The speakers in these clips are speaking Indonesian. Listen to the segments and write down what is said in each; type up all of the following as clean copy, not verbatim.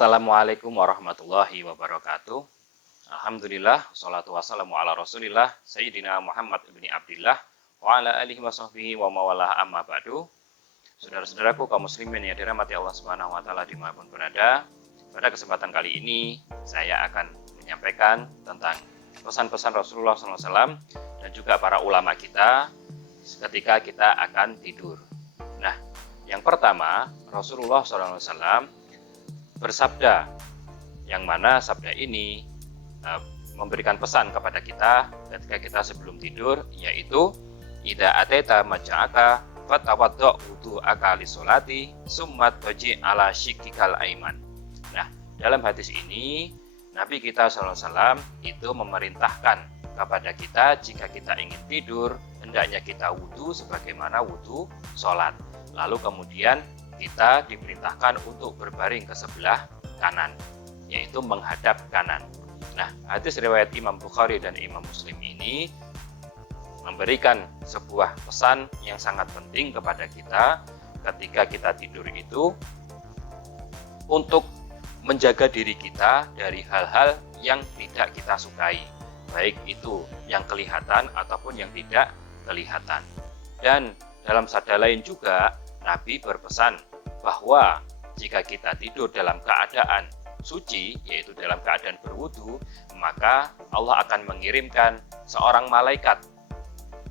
Assalamualaikum warahmatullahi wabarakatuh. Alhamdulillah, wassalatu wassalamu ala rasulillah, Sayyidina Muhammad ibni Abdillah, wa ala alihi wa sahbihi wa mawalah amma ba'du. Saudara-saudaraku kaum muslimin yang dirahmati Allah Subhanahu wa taala dimanapun berada, pada kesempatan kali ini saya akan menyampaikan tentang pesan-pesan Rasulullah SAW dan juga para ulama kita ketika kita akan tidur. Nah, yang pertama, Rasulullah SAW bersabda, yang mana sabda ini memberikan pesan kepada kita ketika kita sebelum tidur, yaitu idza ateta maja'aka fatawaddo wudu'aka lisolati summa taji ala syikikal aiman. Nah, dalam hadis ini Nabi kita SAW itu memerintahkan kepada kita jika kita ingin tidur hendaknya kita wudhu sebagaimana wudhu sholat. Lalu kemudian kita diperintahkan untuk berbaring ke sebelah kanan, yaitu menghadap kanan. Nah, hadis riwayat Imam Bukhari dan Imam Muslim ini memberikan sebuah pesan yang sangat penting kepada kita ketika kita tidur itu untuk menjaga diri kita dari hal-hal yang tidak kita sukai, baik itu yang kelihatan ataupun yang tidak kelihatan. Dan dalam sabda lain juga Nabi berpesan bahwa jika kita tidur dalam keadaan suci, yaitu dalam keadaan berwudu, maka Allah akan mengirimkan seorang malaikat,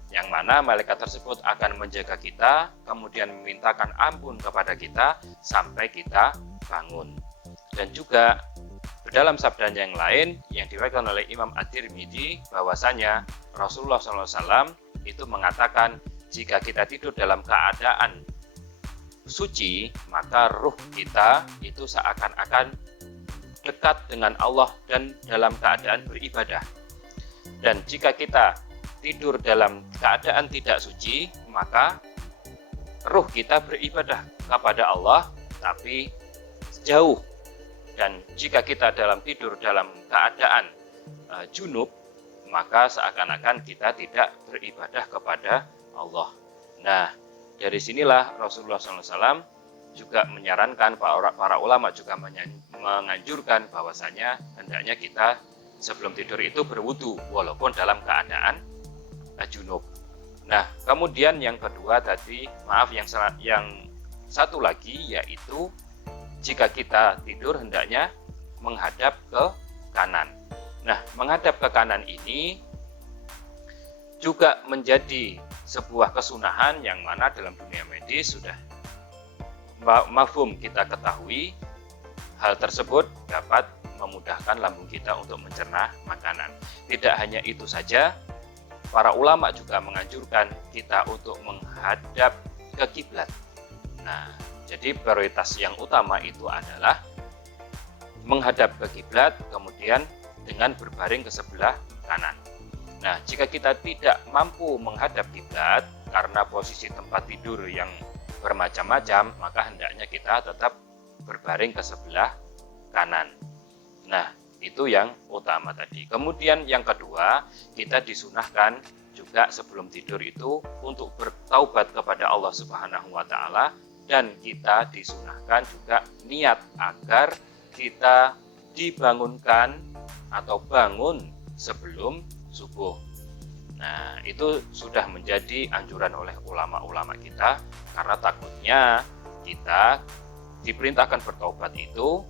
yang mana malaikat tersebut akan menjaga kita, kemudian memintakan ampun kepada kita sampai kita bangun. Dan juga dalam sabda yang lain yang diriwayatkan oleh Imam At-Tirmidzi bahwasanya Rasulullah SAW itu mengatakan jika kita tidur dalam keadaan suci, maka ruh kita itu seakan-akan dekat dengan Allah dan dalam keadaan beribadah. Dan jika kita tidur dalam keadaan tidak suci, maka ruh kita beribadah kepada Allah tapi jauh. Dan jika kita tidur dalam keadaan junub, maka seakan-akan kita tidak beribadah kepada Allah. Nah, dari sinilah Rasulullah SAW juga menyarankan, para ulama juga menganjurkan bahwasanya hendaknya kita sebelum tidur itu berwudu walaupun dalam keadaan junub. Nah, kemudian yang kedua tadi, yang satu lagi yaitu jika kita tidur hendaknya menghadap ke kanan. Nah, menghadap ke kanan ini juga menjadi sebuah kesunahan yang mana dalam dunia medis sudah mafhum kita ketahui hal tersebut dapat memudahkan lambung kita untuk mencerna makanan. Tidak hanya itu saja, para ulama juga menganjurkan kita untuk menghadap ke kiblat. Nah, jadi prioritas yang utama itu adalah menghadap ke kiblat, kemudian dengan berbaring ke sebelah kanan. Nah, jika kita tidak mampu menghadap kiblat karena posisi tempat tidur yang bermacam-macam, maka hendaknya kita tetap berbaring ke sebelah kanan. Nah, itu yang utama tadi. Kemudian yang kedua, kita disunahkan juga sebelum tidur itu untuk bertaubat kepada Allah Subhanahu wa taala, dan kita disunahkan juga niat agar kita dibangunkan atau bangun sebelum subuh. Nah, itu sudah menjadi anjuran oleh ulama-ulama kita karena takutnya kita diperintahkan bertaubat itu,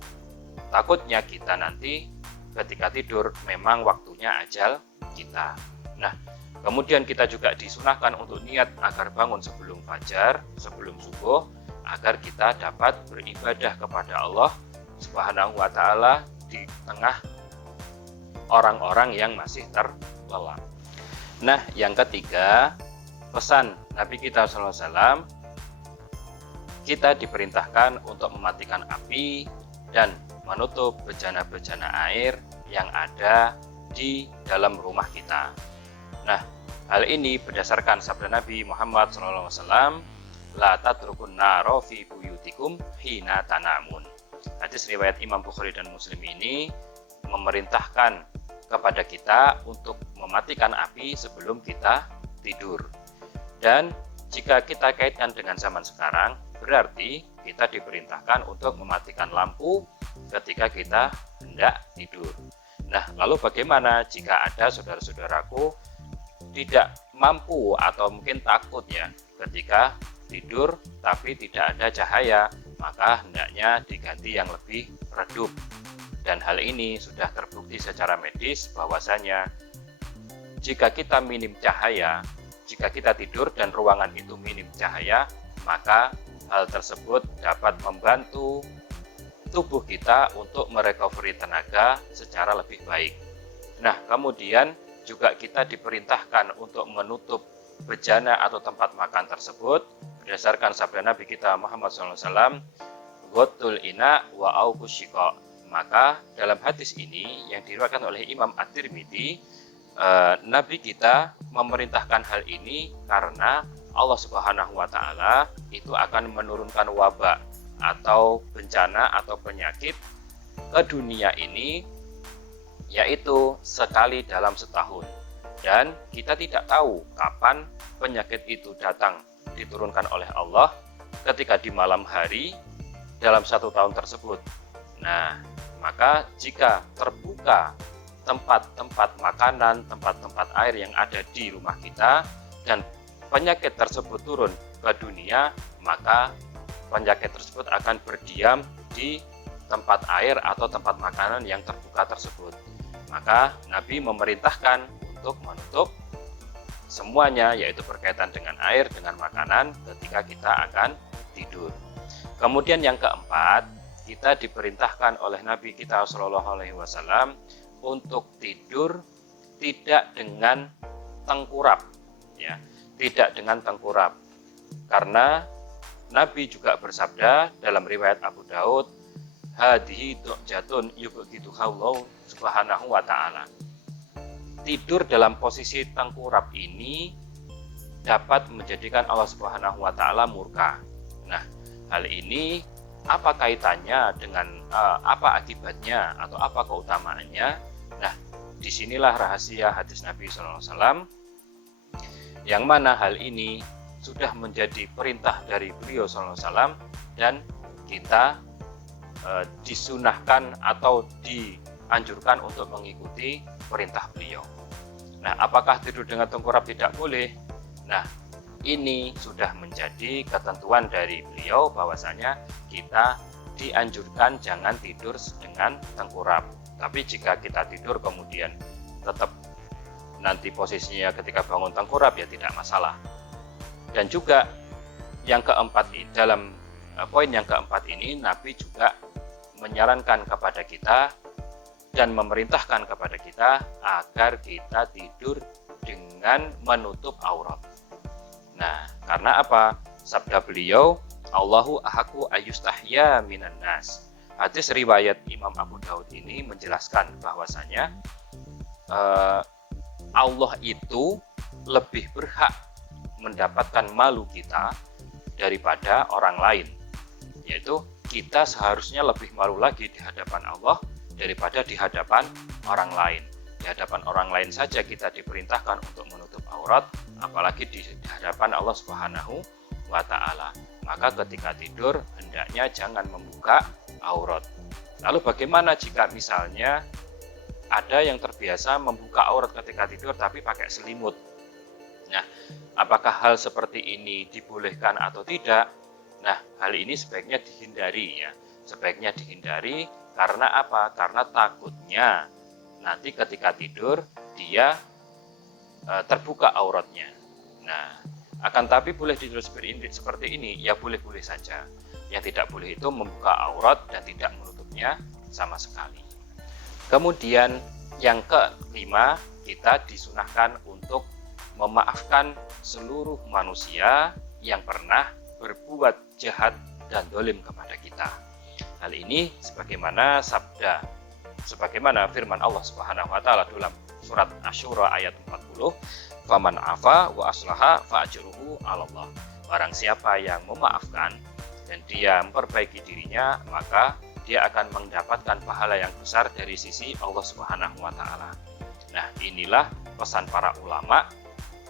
takutnya kita nanti ketika tidur memang waktunya ajal kita. Nah, kemudian kita juga disunahkan untuk niat agar bangun sebelum fajar, sebelum subuh, agar kita dapat beribadah kepada Allah Subhanahu wa taala di tengah orang-orang yang masih terlelap. Nah, yang ketiga, pesan Nabi kita SAW, kita diperintahkan untuk mematikan api dan menutup bejana-bejana air yang ada di dalam rumah kita. Nah, hal ini berdasarkan sabda Nabi Muhammad SAW, la tatrukun naro fi buyutikum hina tanamun. Hadis riwayat Imam Bukhari dan Muslim ini memerintahkan kepada kita untuk mematikan api sebelum kita tidur. Dan jika kita kaitkan dengan zaman sekarang, berarti kita diperintahkan untuk mematikan lampu ketika kita hendak tidur. Nah, lalu bagaimana jika ada saudara-saudaraku tidak mampu atau mungkin takut ya ketika tidur tapi tidak ada cahaya, maka hendaknya diganti yang lebih redup. Dan hal ini sudah terbukti secara medis bahwasanya jika kita minim cahaya, jika kita tidur dan ruangan itu minim cahaya, maka hal tersebut dapat membantu tubuh kita untuk merecovery tenaga secara lebih baik. Nah, kemudian juga kita diperintahkan untuk menutup bejana atau tempat makan tersebut berdasarkan sabda Nabi kita Muhammad SAW, Ghotul ina wa aukushiko. Maka dalam hadis ini yang diriwayatkan oleh Imam At-Tirmidzi, Nabi kita memerintahkan hal ini karena Allah Subhanahu wa Ta'ala itu akan menurunkan wabah atau bencana atau penyakit ke dunia ini, yaitu sekali dalam setahun. Dan kita tidak tahu kapan penyakit itu datang, diturunkan oleh Allah ketika di malam hari dalam 1 tahun tersebut. Nah, maka jika terbuka tempat-tempat makanan, tempat-tempat air yang ada di rumah kita dan penyakit tersebut turun ke dunia, maka penyakit tersebut akan berdiam di tempat air atau tempat makanan yang terbuka tersebut. Maka Nabi memerintahkan untuk menutup semuanya, yaitu berkaitan dengan air, dengan makanan ketika kita akan tidur. Kemudian yang keempat, kita diperintahkan oleh Nabi kita Shallallahu Alaihi Wasallam untuk tidur tidak dengan tengkurap, ya, tidak dengan tengkurap, karena Nabi juga bersabda dalam riwayat Abu Daud, hadhihi du'jatun yubghidullahu subhanahu wa ta'ala. Tidur dalam posisi tengkurap ini dapat menjadikan Allah Subhanahu wa Ta'ala murka. Nah, hal ini apa kaitannya dengan apa akibatnya atau apa keutamaannya? Nah, disinilah rahasia hadis Nabi SAW, yang mana hal ini sudah menjadi perintah dari beliau SAW dan kita disunahkan atau dianjurkan untuk mengikuti perintah beliau. Nah, apakah tidur dengan tengkurap tidak boleh? Nah, ini sudah menjadi ketentuan dari beliau bahwasanya kita dianjurkan jangan tidur dengan tengkurap. Tapi jika kita tidur kemudian tetap nanti posisinya ketika bangun tengkurap, ya tidak masalah. Dan juga yang keempat, dalam poin yang keempat ini Nabi juga menyarankan kepada kita dan memerintahkan kepada kita agar kita tidur dengan menutup aurat. Nah, karena apa? Sabda beliau, Allahu ahaku ayustahya minan nas. Hadis riwayat Imam Abu Daud ini menjelaskan bahwasanya Allah itu lebih berhak mendapatkan malu kita daripada orang lain. Yaitu kita seharusnya lebih malu lagi di hadapan Allah daripada di hadapan orang lain. Di hadapan orang lain saja kita diperintahkan untuk menutup aurat, apalagi di hadapan Allah Subhanahu wa Ta'ala. Maka ketika tidur hendaknya jangan membuka aurat. Lalu bagaimana jika misalnya ada yang terbiasa membuka aurat ketika tidur tapi pakai selimut? Nah, apakah hal seperti ini dibolehkan atau tidak? Nah, hal ini sebaiknya dihindari ya. Sebaiknya dihindari karena apa? Karena takutnya nanti ketika tidur dia terbuka auratnya. Nah, akan tapi boleh tidur seperti ini, ya boleh-boleh saja. Yang tidak boleh itu membuka aurat dan tidak menutupnya sama sekali. Kemudian yang kelima, kita disunahkan untuk memaafkan seluruh manusia yang pernah berbuat jahat dan dolim kepada kita. Hal ini sebagaimana firman Allah Subhanahu wa Ta'ala dalam surat Asy-Syura ayat 40, faman afa wa aslaha fa ajruhu 'ala Allah. Barang siapa yang memaafkan dan dia memperbaiki dirinya, maka dia akan mendapatkan pahala yang besar dari sisi Allah Subhanahu wa Ta'ala. Nah, inilah pesan para ulama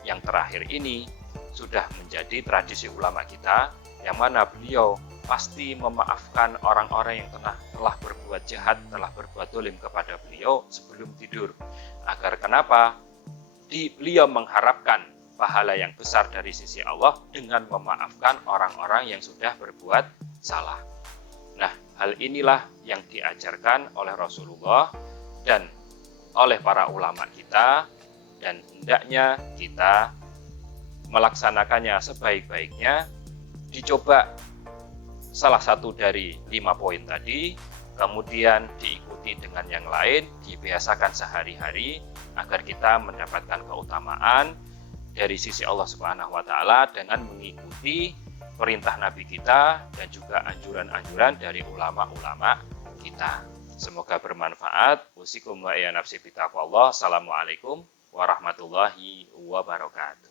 yang terakhir ini sudah menjadi tradisi ulama kita, yang mana beliau pasti memaafkan orang-orang yang telah berbuat jahat, telah berbuat dolim kepada beliau sebelum tidur. Agar kenapa? Beliau mengharapkan pahala yang besar dari sisi Allah dengan memaafkan orang-orang yang sudah berbuat salah. Nah, hal inilah yang diajarkan oleh Rasulullah dan oleh para ulama kita, dan hendaknya kita melaksanakannya sebaik-baiknya. Dicoba salah satu dari 5 poin tadi, kemudian diikuti dengan yang lain, dibiasakan sehari-hari agar kita mendapatkan keutamaan dari sisi Allah Subhanahu wa taala dengan mengikuti perintah Nabi kita dan juga anjuran-anjuran dari ulama-ulama kita. Semoga bermanfaat. Usikum wa ya nafsi bitaqwallah. Assalamualaikum warahmatullahi wabarakatuh.